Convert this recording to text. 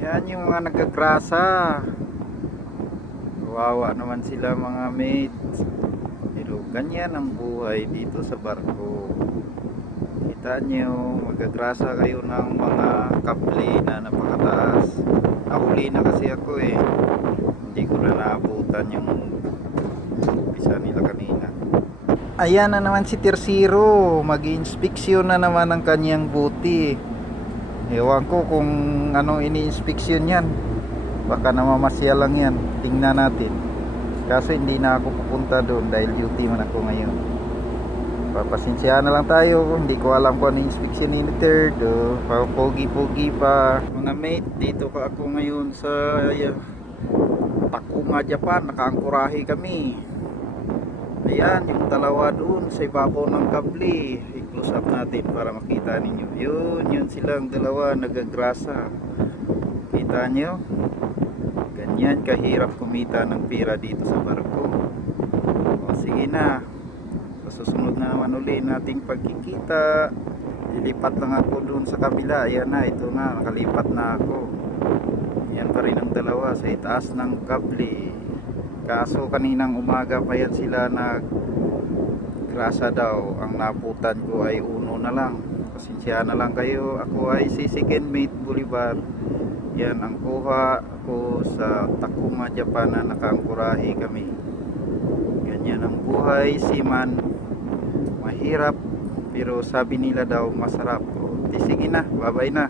Yan yung mga nagkagrasa. Kawawa naman sila mga mates. Pero ganyan ang buhay dito sa barko. Kita nyo, magagrasa kayo ng mga kable na napakataas. Nahuli na kasi ako eh. Hindi ko na naabutan yung umpisa nila kanina. Ayan na naman si Tersiro. Mag-inspeksyon na naman ang kanyang buti. Ewan ko kung anong ini-inspeksyon yan. Baka namamasya lang yan. Tingnan natin. Kaso hindi na ako pupunta doon dahil duty man ako ngayon. Papasensyahan na lang tayo. Hindi ko alam kung ano inspection ni third. Oh, pogi-pogi pa. Mga mate, dito ka ako ngayon sa uh, Takuma, Japan. Nakaangkurahe kami. Ayan, yung dalawa doon sa ibabaw ng kable. I-close up natin para makita ninyo. Yun, yun silang dalawa nagagrasa. Kita nyo? Ganyan kahirap kumita ng pira dito sa barko. O sige na. Susunod na naman uli nating pagkikita. Lilipat lang ako doon sa kabila. Ayan na, ito na. Nakalipat na ako. Yan pa rin ang dalawa sa itaas ng kable. Kaso kaninang umaga pa yan sila nag grasa daw. Ang naputan ko ay uno na lang. Pasensya na lang kayo. Ako ay si Second Mate Boulevard. Yan ang kuha ko sa Takuma, Japan na nakaangkurahe kami. Ganyan ang buhay, siman. Mahirap pero sabi nila daw masarap. O, sige na, babay na.